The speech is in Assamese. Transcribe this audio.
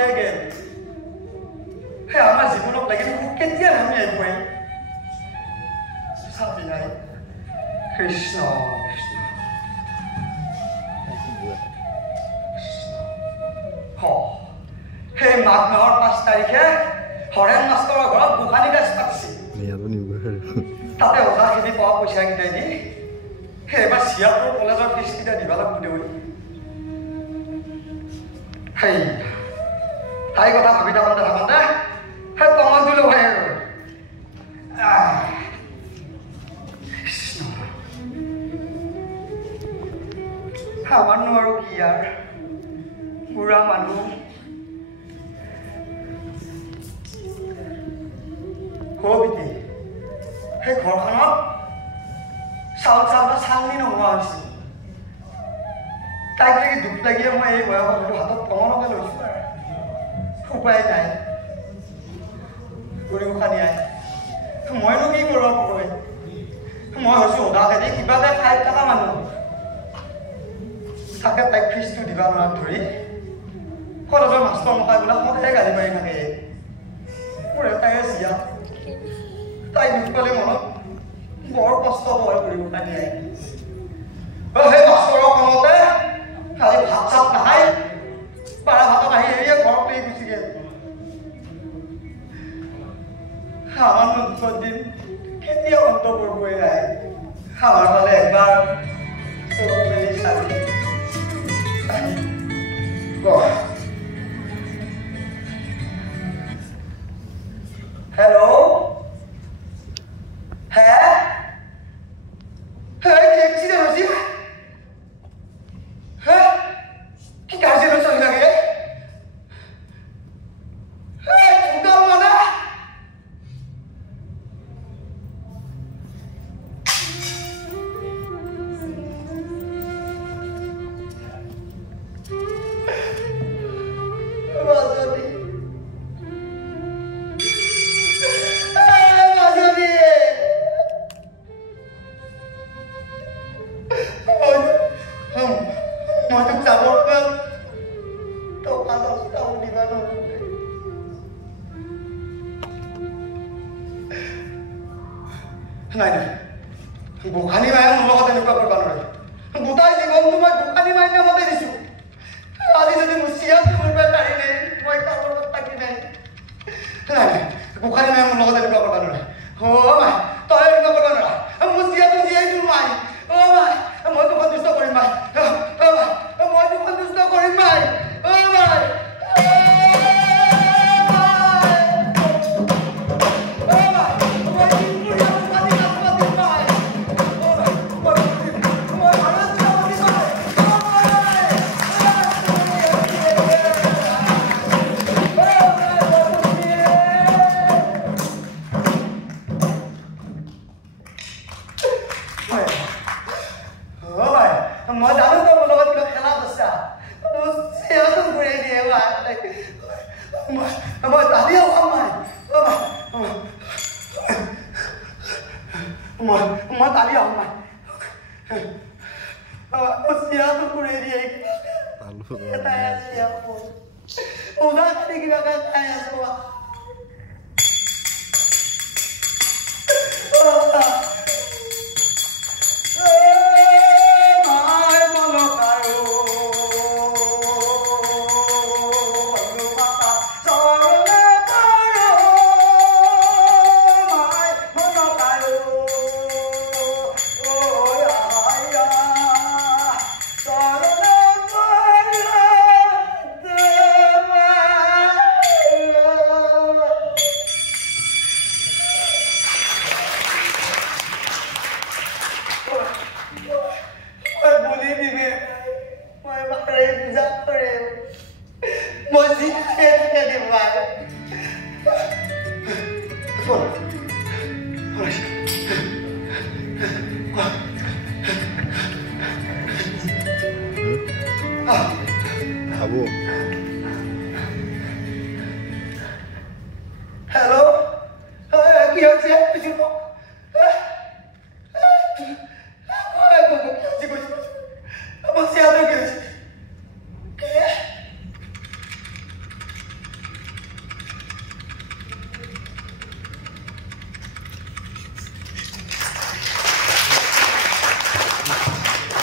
হৈয়ে গেল সেই আমাৰ জীৱনত লাগিল কেতিয়া আমি আহিবই চাবি নাই কৃষ্ণ কৃষ্ণ সেই মাঘ মাহৰ 5 তাৰিখে হৰেণ মাষ্টৰৰ ঘৰত গোসানী গাছ পাতিছিল তাতে ওজাখিনি পোৱা পইচাকেইটাই দি সেইবাৰ চিয়াপুৰ কলেজৰ ফিজকেইটা দিব লাগিব দেউল সেই তাই কথা ভাবি থাকোঁতে সেই টঙত দিলোঁ ভাই আৰু আমাৰনো আৰু কি আৰু বুঢ়া মানুহ বিকি সেই ঘৰখনত চাউল চালনি নোহোৱা হৈছিল তাইক লাগি দুখ লাগিয়ে মই এই বয়সত হাতত টঙনকে লৈছোঁ উপায় নাই গৰু গোসানী আই মইনো কি কৰোঁ কয় মই হৈছোঁ সদা খেদি কিবাকে খাই থকা মানুহ তাকে তাইক ফিজটো দিবা নোৱাৰাত ধৰি কলেজৰ মাষ্টৰ মখাইবিলাক সদায় গালি পাৰি থাকে মোৰ এটাই চিয়া তাই দুখ পালে মনত বৰ কষ্ট হয় কৰিব কাটি আহি সেই মাষ্টৰৰ খঙতে খালি ভাত চাত নাখাই পাৰা ভাতত আহি এৰিয়ে ঘৰত লৈ গুচি গেল আমাৰনো দুখৰ দিন কেতিয়া অন্ত কৰিবই আহে আমাৰ ফালে একবাৰ চকু মেলি চাবি হেল্ল' হ্যাঁ হ্যাঁ কি অ্যাক্সিডেন্ট হয়েছে হ্যাঁ কি কাজে চলে লাগে হ্যাঁ চিন্তা মানে নাই নাই গোসানী মায়ে মোৰ লগত এনেকুৱা কৰিব নোৱাৰে গোটাই জীৱনটো মই গোসানী মাইৰ নামতে দিছোঁ আজি যদি মোৰ চিয়াটো মোৰ পৰা পাৰিলে মই তাৰ লগত থাকি নাই নাই নাই গোসানী মায়ে মোৰ লগত এনেকুৱা কৰিব নোৱাৰে মাই তই এনেকুৱা কৰিব নোৱাৰা মোৰ চিয়াটো জীয়াই দিওঁ মাই মাই মই তোক সন্তুষ্ট কৰিম মাই মই তোক সন্তুষ্ট কৰিম মাই মাই মই জানো তই মোৰ লগত কিবা খেলা বস্তা চিয়াটো ঘূৰাই দিয়ে মই দালিও খাম মাই মই দালি খাম মাই চিয়াটো ঘূৰাই দিয়ে এটাই চিয়া ওদা খালি কিবাকে খাই আছো Abu. Hello? Ki hoche? Pichu. Apa siapa ke?